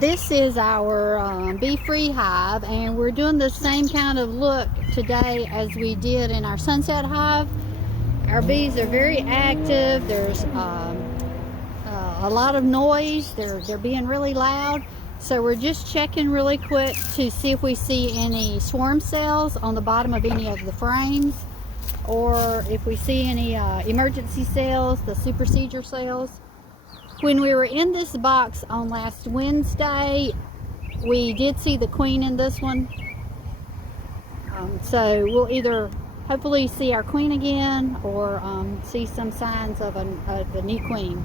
This is our bee-free hive, and we're doing the same kind of look today as we did in our sunset hive. Our bees are very active. There's a lot of noise. They're being really loud. So we're just checking really quick to see if we see any swarm cells on the bottom of any of the frames, or if we see any emergency cells, the supersedure cells. When we were in this box on last Wednesday, we did see the queen in this one. So we'll either hopefully see our queen again, or see some signs of a new queen.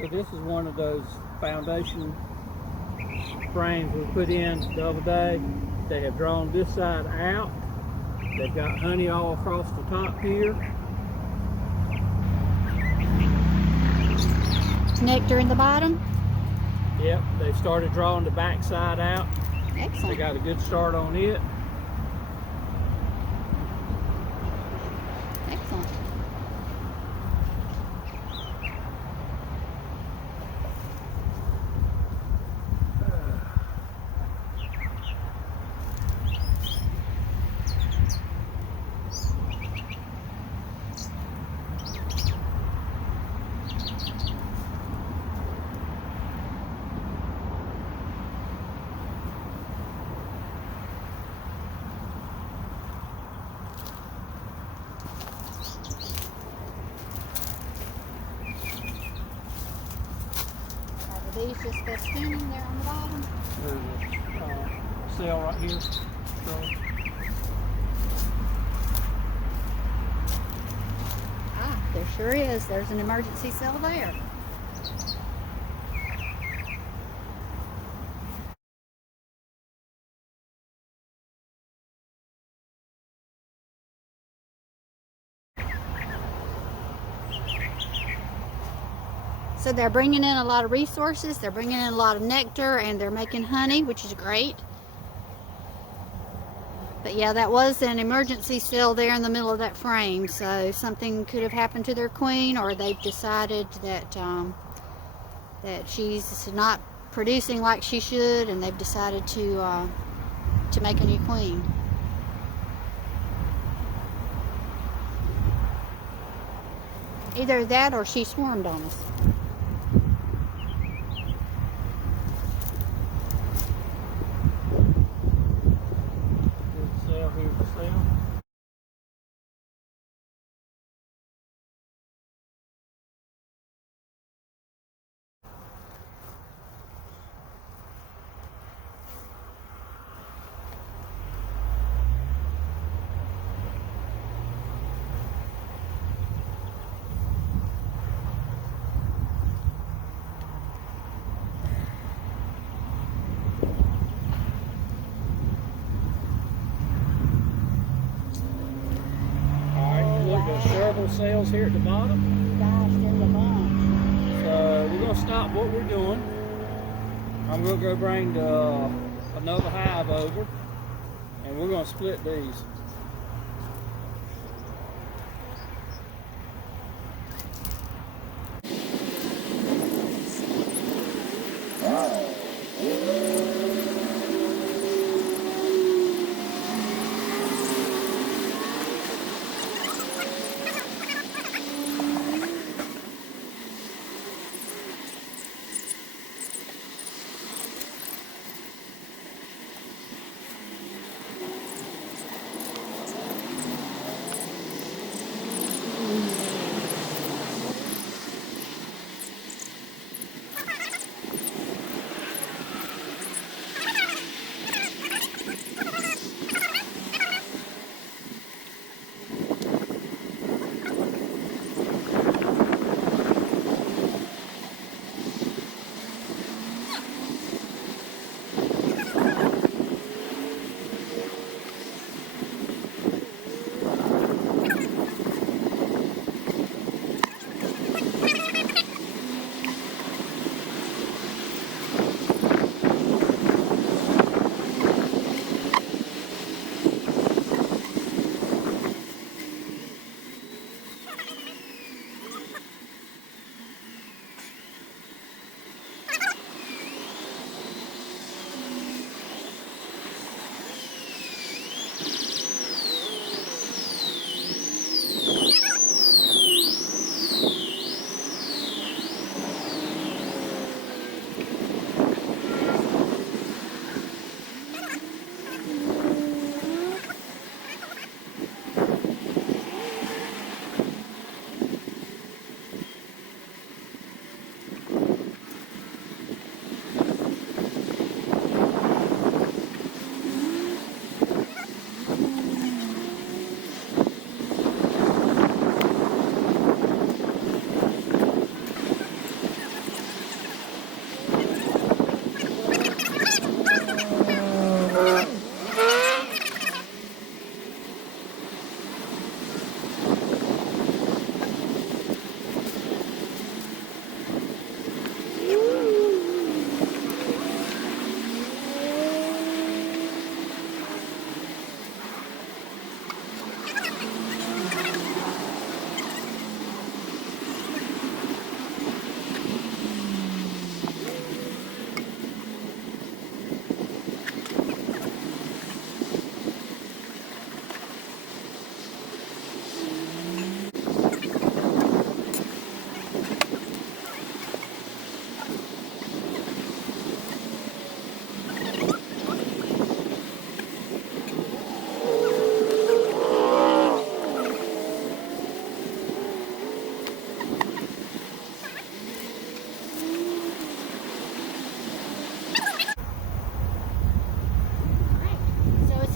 So this is one of those foundation frames we put in the other day. They have drawn this side out. They've got honey all across the top here. Nectar in the bottom? Yep, they've started drawing the back side out. Excellent. They got a good start on it. Excellent. These just festooning there on the bottom. There's a cell right here. There sure is. There's an emergency cell there. So they're bringing in a lot of resources, they're bringing in a lot of nectar, and they're making honey, which is great. But yeah, that was an emergency cell there in the middle of that frame, so something could have happened to their queen, or they've decided that that she's not producing like she should, and they've decided to make a new queen. Either that or she swarmed on us. Here's the cell. There's several cells here at the bottom. Gosh, there's a bunch. So we're going to stop what we're doing. I'm going to go bring another hive over, and we're going to split these.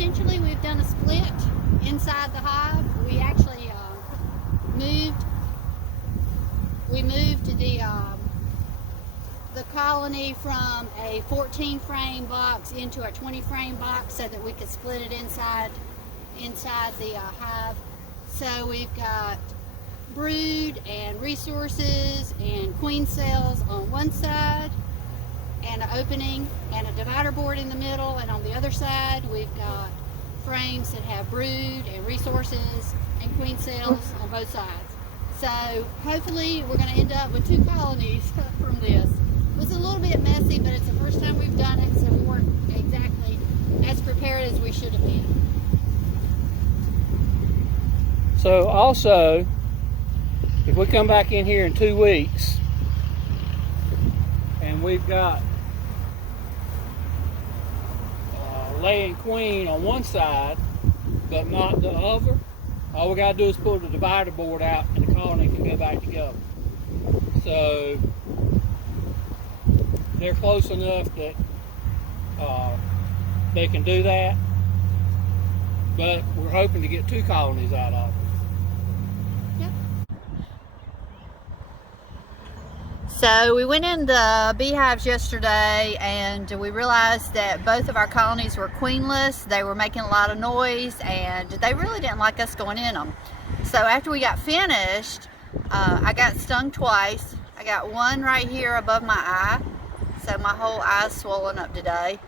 essentially we've done a split inside the hive. We actually moved the colony from a 14 frame box into a 20 frame box so that we could split it inside the hive. So we've got brood and resources and queen cells on one side, and an opening and a divider board in the middle, and on the other side we've got frames that have brood and resources and queen cells on both sides. So hopefully we're going to end up with 2 colonies from this. It was a little bit messy, but it's the first time we've done it, so we weren't exactly as prepared as we should have been. So also, if we come back in here in 2 weeks and we've got laying queen on one side but not the other, all we got to do is pull the divider board out and the colony can go back together. So they're close enough that they can do that, but we're hoping to get 2 colonies out of it. Yep. So we went in the beehives yesterday and we realized that both of our colonies were queenless. They were making a lot of noise and they really didn't like us going in them. So after we got finished, I got stung twice. I got one right here above my eye, so my whole eye's swollen up today.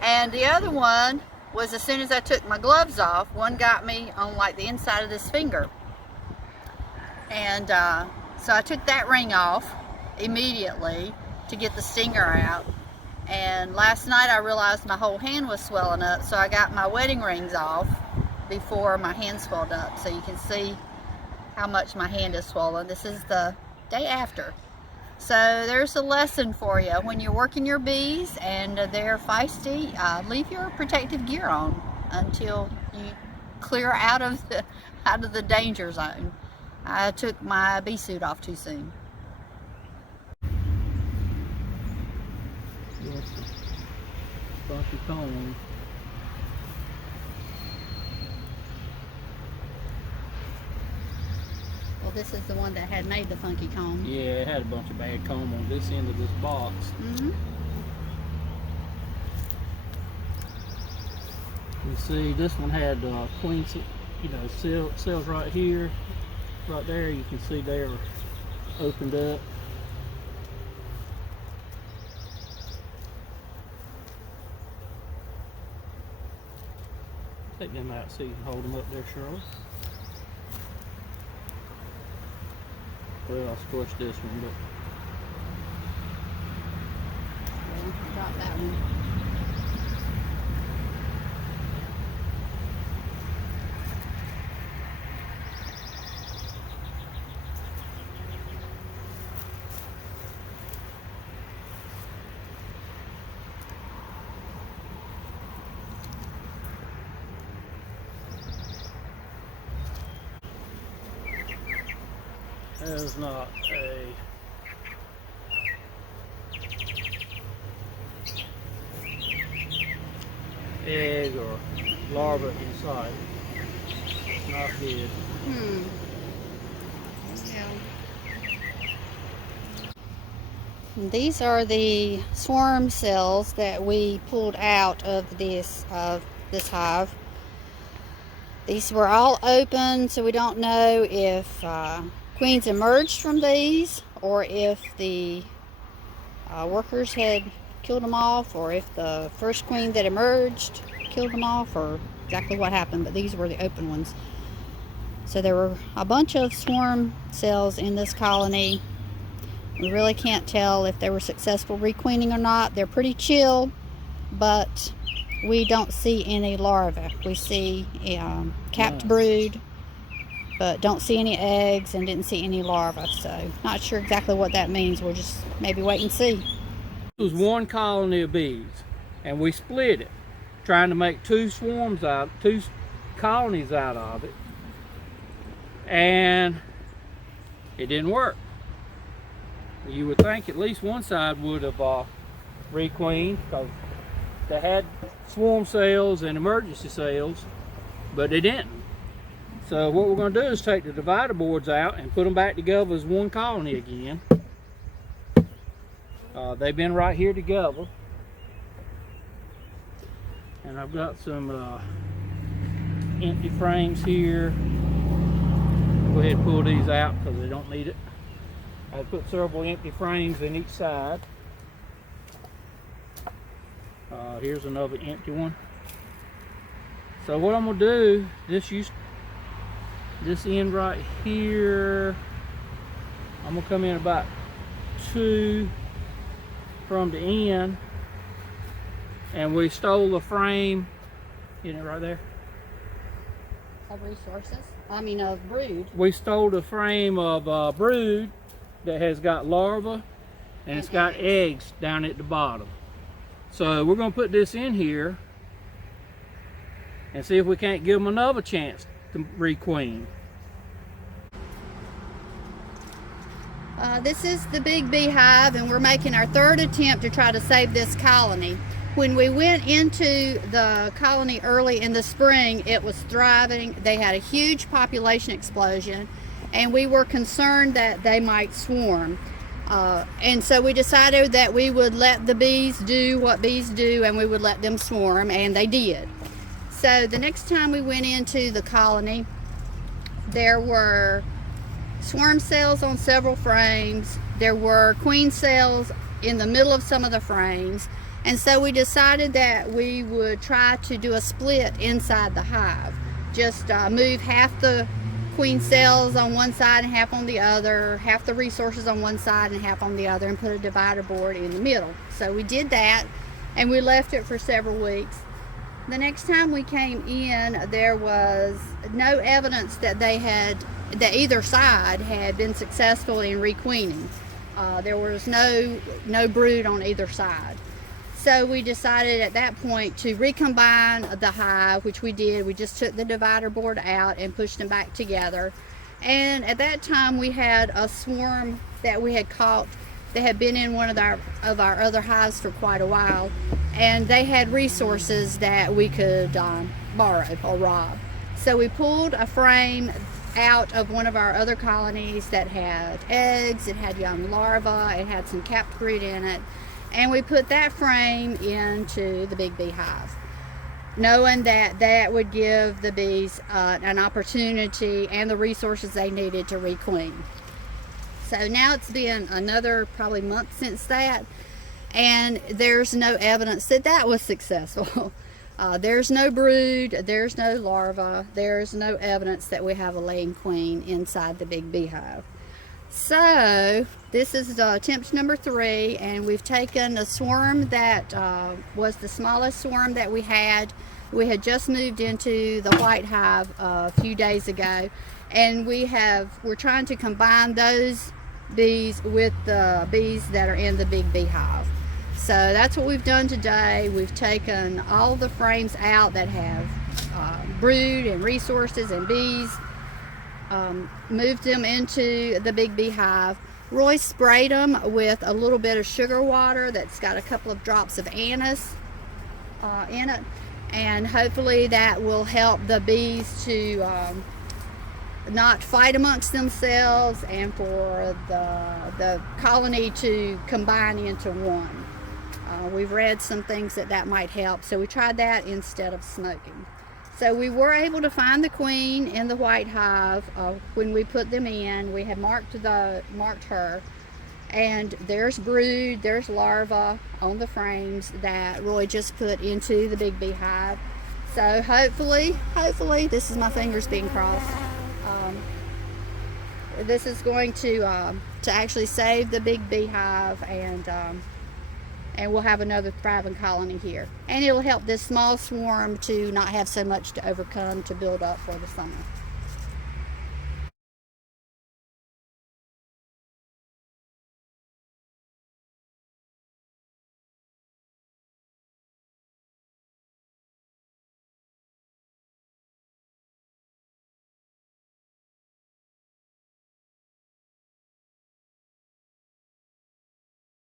And the other one was as soon as I took my gloves off, one got me on like the inside of this finger. And so I took that ring off immediately to get the stinger out. And last night I realized my whole hand was swelling up, so I got my wedding rings off before my hand swelled up. So you can see how much my hand is swollen. This is the day after. So there's a lesson for you. When you're working your bees and they're feisty, leave your protective gear on until you clear out of the danger zone. I took my bee suit off too soon. Yes, funky cone. Well, this is the one that had made the funky comb. Yeah, it had a bunch of bad comb on this end of this box. Mm-hmm. You see, this one had queen, cells right here, right there. You can see they are opened up. Take them out so you can hold them up there, Shirley. Well, I'll squish this one, but Drop that one. that is not a egg or larva inside. It's not good. Yeah. These are the swarm cells that we pulled out of this hive. These were all open, so we don't know if queens emerged from these, or if the workers had killed them off, or if the first queen that emerged killed them off, or exactly what happened, but these were the open ones. So there were a bunch of swarm cells in this colony. We really can't tell if they were successful requeening or not. They're pretty chill, but we don't see any larvae. We see capped brood, but don't see any eggs and didn't see any larvae. So not sure exactly what that means. We'll just maybe wait and see. This was one colony of bees, and we split it, trying to make two colonies out of it, and it didn't work. You would think at least one side would have requeened, because They had swarm cells and emergency cells, but they didn't. So what we're going to do is take the divider boards out and put them back together as one colony again. They've been right here together. And I've got some empty frames here. Go ahead and pull these out because they don't need it. I put several empty frames in each side. Here's another empty one. So what I'm gonna do, this end right here, I'm gonna come in about 2 from the end, and we stole a frame, isn't it right there? Of resources? I mean of brood. We stole the frame of brood that has got larvae and it's got eggs down at the bottom. So we're going to put this in here and see if we can't give them another chance to requeen. This is the big beehive, and we're making our 3rd attempt to try to save this colony. When we went into the colony early in the spring, it was thriving. They had a huge population explosion, and we were concerned that they might swarm. And so we decided that we would let the bees do what bees do, and we would let them swarm, and they did. So the next time we went into the colony, there were swarm cells on several frames. There were queen cells in the middle of some of the frames. And so we decided that we would try to do a split inside the hive. Just move half the queen cells on one side and half on the other, half the resources on one side and half on the other, and put a divider board in the middle. So we did that, and we left it for several weeks. The next time we came in, there was no evidence that that either side had been successful in requeening. There was no brood on either side. So we decided at that point to recombine the hive, which we did. We just took the divider board out and pushed them back together. And at that time we had a swarm that we had caught that had been in one of our other hives for quite a while. And they had resources that we could borrow or rob. So we pulled a frame out of one of our other colonies that had eggs, it had young larvae, it had some capped brood in it. And we put that frame into the big beehive, knowing that that would give the bees an opportunity and the resources they needed to requeen. So now it's been another probably month since that, and there's no evidence that that was successful. There's no brood, there's no larva, there's no evidence that we have a laying queen inside the big beehive. So this is attempt number 3, and we've taken a swarm that was the smallest swarm that we had. We had just moved into the white hive a few days ago, and we're trying to combine those bees with the bees that are in the big beehive. So that's what we've done today. We've taken all the frames out that have brood and resources and bees, moved them into the big beehive. Roy sprayed them with a little bit of sugar water that's got a couple of drops of anise in it, and hopefully that will help the bees to not fight amongst themselves and for the colony to combine into one. We've read some things that might help, so we tried that instead of smoking. So we were able to find the queen in the white hive when we put them in. We had marked her, and there's brood, there's larvae on the frames that Roy just put into the big beehive. So hopefully, this is my fingers being crossed. This is going to actually save the big beehive, and we'll have another thriving colony here. And it'll help this small swarm to not have so much to overcome to build up for the summer.